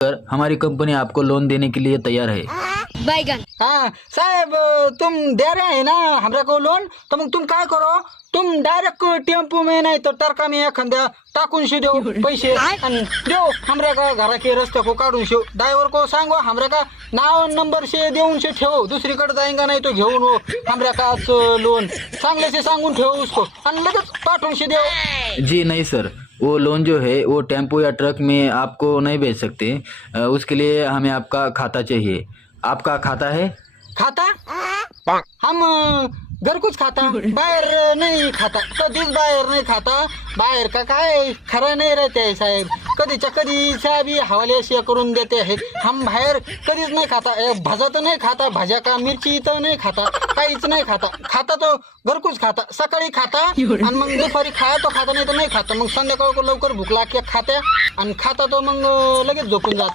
कर हमारी कंपनी आपको लोन देने के लिए तैयार है। बैगन। हाँ साहेब, तुम दे रहे हैं ना हमरा को लोन, तो मग तुम काय करो, तुम डायरेक्ट टेम्पो में नाही तर टरका में एखाद्या टाकून शे देऊ पैसे आणि देऊ हमरा का घरा के रस्ते को काढून शे। ड्रायव्हर को सांगो हमरा का नाव नंबर से देऊन से ठेव, दुसरीकडे जाएंगा नाही तो घेऊन हो हमरा का लोन, चांगले से सांगून ठेव उसको आणि लगेच पाठवून शे देऊ। जी नहीं सर, वो लोन जो है वो टेम्पो या ट्रक में आपको नहीं भेज सकते। उसके लिए हमें आपका खाता चाहिए। आपका खाता है? खाता हम घर कुछ खाता, बाहेर नाही खाता, कधीच बाहेर नाही खाता। बाहेर का काय खरं नाही रहते है साहेब, कधीच्या कधीच्या बी हवाले असे करून देते आहेत। हम बाहेर कधीच नाही खाता, भाजा तर नाही खाता, भाज्या का मिरची तर नाही खाता, काहीच नाही खाता। खाता तो घरकुच खाता, सकाळी खाता आणि मग दुपारी खाया तो खाता, नाही तर नाही खाता। मग संध्याकाळ लवकर भूक लागते खात्या आणि खाता तो मग लगेच झोपून जाता।